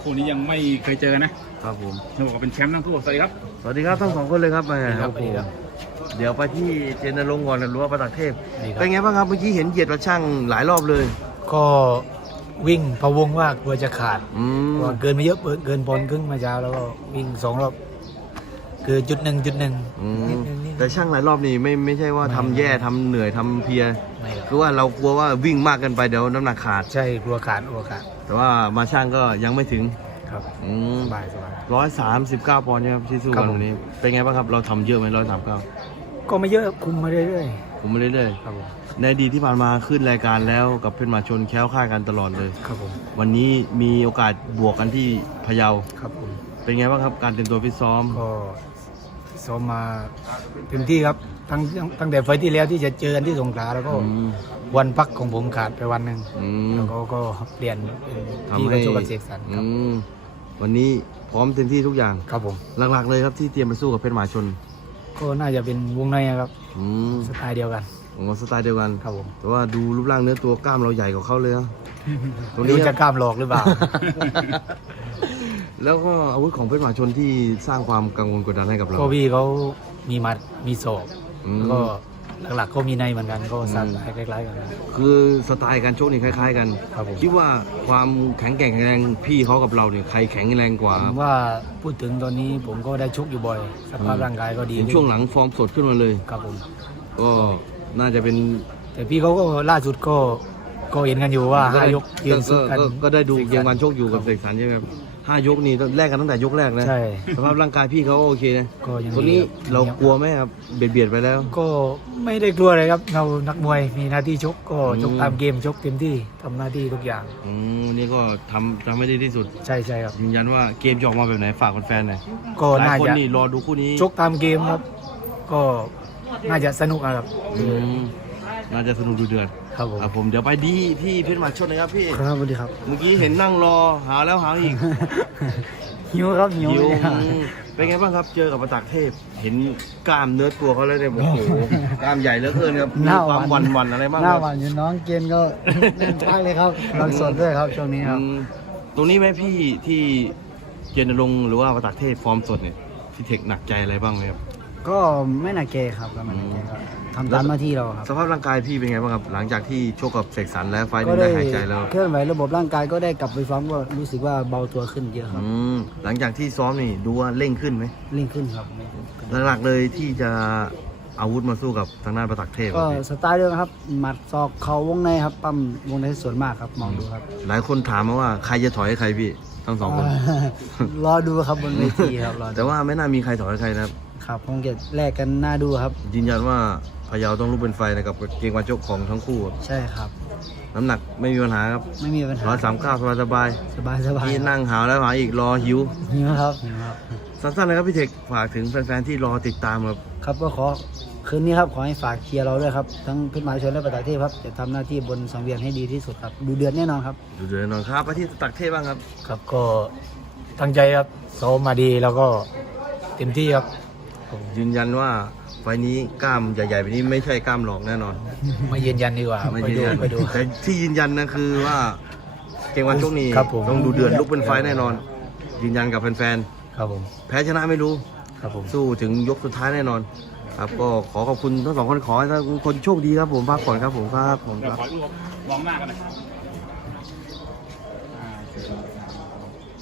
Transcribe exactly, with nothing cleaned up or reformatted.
คู่นี้ยังไม่เคยเจอนะครับผมเขาบอกว่าเป็นแชมป์ทั้งคู่สวัสดีครับสวัสดีครับทั้งสองคนเลยครับแม่ครับโอ้โหครับเดี๋ยวไปที่เจนนรงค์ก่อนนะรั้วประตักเทพดีครับเป็นไงบ้างครับเมื่อกี้เห็นเหยียดกระช่างหลายรอบเลยก็วิ่งพะวงว่ากลัวจะขาดอืมกลัวเกินมาเยอะเกินปอนด์ครึ่งมาเช้าแล้วก็วิ่งสองรอบคือจุดหนึ่งจุดหนึ่งอืมนิดนึงนิดนึงแต่ช่างหลายรอบนี่ไม่ไม่ใช่ว่าไม่ทำแย่ทำเหนื่อยทำเพลียไม่ครับคือว่าเรากลัวว่าวิ่งมากเกินไปเดี๋ยวน้ำหนักขาดใช่กลัวขาดกลัวขาดแต่ว่ามาช่างก็ยังไม่ถึงครับอืมสบายสบายร้อยสามสิบเก้าปอนด์ใช่ไหมครับที่สู้ครักับ นผมวันนี้ เป็นไงบ้างครับเราทำเยอะไหมร้อยสามเก้าก็ไม่เยอะคุมมาเรื่อยผมมาเรื่อยๆครับผมๆในอดีตที่ผ่านมาขึ้นรายการแล้วกับเพชรหมาชนแค้วค่าดกันตลอดเลยครับผมวันนี้มีโอกาสบวกกันที่พะเยาครับผมเป็นไงบ้างครับการเตรียมตัวฟิตซ้อมก็ซ้อมมาเต็มที่ครับตั้งตั้งแต่ไฟล์ที่แล้วที่จะเจอกันที่สงขลาแล้วก็อืมวันพักของผมขาดไปวันหนึ่งอืมแล้วก็ก็เปลี่ยนเป็นทำที่ให้กระโชกกับเสกสรรคอืรับมวันนี้พร้อมเต็มที่ทุกอย่างครับผมหลักๆเลยครับที่เตรียมไปสู้กับเพชรหมาชนก็น่าจะเป็นวงในอะครับอืมสไตล์เดียวกันของเราสไตล์เดียวกันครับผมแต่ว่าดูรูปร่างเนื้อตัวกล้ามเราใหญ่กว่าเขาเลยนะตรงดูนี้จะกล้ามหลอกหรือเปล่าแล้วก็อาวุธของเพชรหมาชนที่สร้างความกังวลกดดันให้กับเราก็พี่เขามีหมัดมีศอกอืมแล้วก็หลักๆก็มีในเหมือนกันก็สั่นอืมคล้ายๆกันคือสไตล์การชกนี่คล้าย ๆ กันครับผมคิดว่าความแข็งแกร่งแข็งแรงพี่เขากับเราเนี่ยใครแข็งแรงกว่าผมว่าพูดถึงตอนนี้ผมก็ได้ชกอยู่บ่อย สภาพร่างกายก็ดีเห็นช่วงหลังฟอร์มสดขึ้นมาเลยครับผมก็น่าจะเป็นแต่พี่เขาก็ล่าสุดก็ก็เห็นกันอยู่ว่าห้ายกยืก็นสู้กันก็ก็ได้ดูเกมการชกอยู่กับคเสรับกสรรใช่ไหมครับห้ายกนี่แลกกันตั้งแต่ยกแรกนะใช่สภาพร่างกายพี่เขาโอเคนะก็ยังคนนี้ดีครับเรากลัวไหมครับเบียดเบียดไปแล้วก็ไม่ได้กลัวเลยครับเรานักมวยมีหน้าที่ชกก็อืมชกตามเกมชกเต็มที่ทำหน้าที่ทุกอย่างอืมวันนี้ก็ทำทำให้ดีที่สุดใช่ใช่ครับยืนยันว่าเกมจะออกมาแบบไหนฝากแฟนๆหน่อยก็หลายน่าคนจะนี่รอดูคู่นี้ชกตามเกมครับ ก็น่าจะสนุกอะครับอืมน่าจะสนุกดูเดือดครับผมครับผมเดี๋ยวไปดีที่เพชรหมาชนนะครับพี่ครับสวัสดีครับเมื่อกี้เห็นนั่งรอหาแล้วหาอีกหิวครับหิวหิวเลยครับอืมเป็นไงบ้างครับเจอกับประตักเทพ เห็นกล้ามเนื้อตัวเขาแล้วเนี่ยโอ้โหกล้ามใหญ่เหลือเกินครับมีความหวันวันๆอะไรบ้างหคน้ารับหวานอยู่น้องเกณฑ์ก็ เล่นพักเลยครับรังสดด้วยครับช่วงนี้ครับอืมตรงนี้ไหมพี่ที่เจนรงค์หรือว่าประตักเทพฟอร์มสดเนี่ยพี่เทคหนักใจอะไรบ้างไหมครับก็ไม่หนักเกครับก็ไม่หนักเกครับทำตามหน้าที่เราครับสภาพร่างกายพี่เป็นไงบ้างครับหลังจากที่ชกกับเสกสรรและไฟล์ก็นี้ได้ได้หายใจแล้วเคลื่อนไหวระบบร่างกายก็ได้กลับไปซ้อมก็รู้สึกว่าเบาตัวขึ้นเยอะครับอืมหลังจากที่ซ้อมนี่ดูว่าเร่งขึ้นไหมเร่งขึ้นครับหลักๆเลยที่จะอาวุธมาสู้กับทางด้านประตักเทพก็อะพี่สไตล์เดิมครับหมัดศอกเข่าวงในครับปั้มวงในส่วนมากครับมองดูครับหลายคนถามมาว่าใครจะถอยให้ใครพี่ทั้งสองคนรอดูครับบนเวทีครับรอดูแต่ว่าไม่น่ามีใครถอยให้ใครนะครับครับคงจะแลกกันน่าดูครับยืนยันว่าพะเยาต้องลุกเป็นไฟนะครับกับเกมการชกของทั้งคู่ครับใช่ครับน้ำหนักไม่มีปัญหาครับไม่มีปัญหาร้อยสามเก้าสบายสบายสบายสบายนี่นั่งหาวแล้วหาอีกรอหิวหิวครับหิวครับสั้นๆเลยครับพี่เทคฝากถึงแฟนๆที่รอติดตามครับครับก็ขอคืนนี้ครับขอให้ฝากเชียร์เราด้วยครับทั้งเพชรหมหาชนและประตากเทพครับจะทำหน้าที่บนสังเวียนให้ดีที่สุดครับดูเดือดแน่นอนครับดูเดือดแน่นอนครับไปที่ตักเทพบ้างครับครับก็ตั้งใจครับซ้อมมาดีแล้วก็เต็มที่ครับยืนยันว่าไฟล์นี้กล้ามใหญ่ๆแบบนี้ไม่ใช่กล้ามหลอกแน่นอนมายืนยันดีกว่าไม่ไปยืนดูยันไปดูแต่ที่ยืนยันนะคือว่าเกมวันชกนี้ครับผมต้องดูเดือดลุกเป็นไฟล์แน่นอน ยืนยันกับแฟนครับผมๆแพ้ชนะไม่รู้ครับผมสู้ถึงยกสุดท้ายแน่นอน ครับก็ขอขอบคุณทั้งสองคนขอให้ทุกคนโชคดีครับผมพักผ่อนครับผมครับผมเดี๋ยคว รับขอรวมมองหน้ากันหน่อย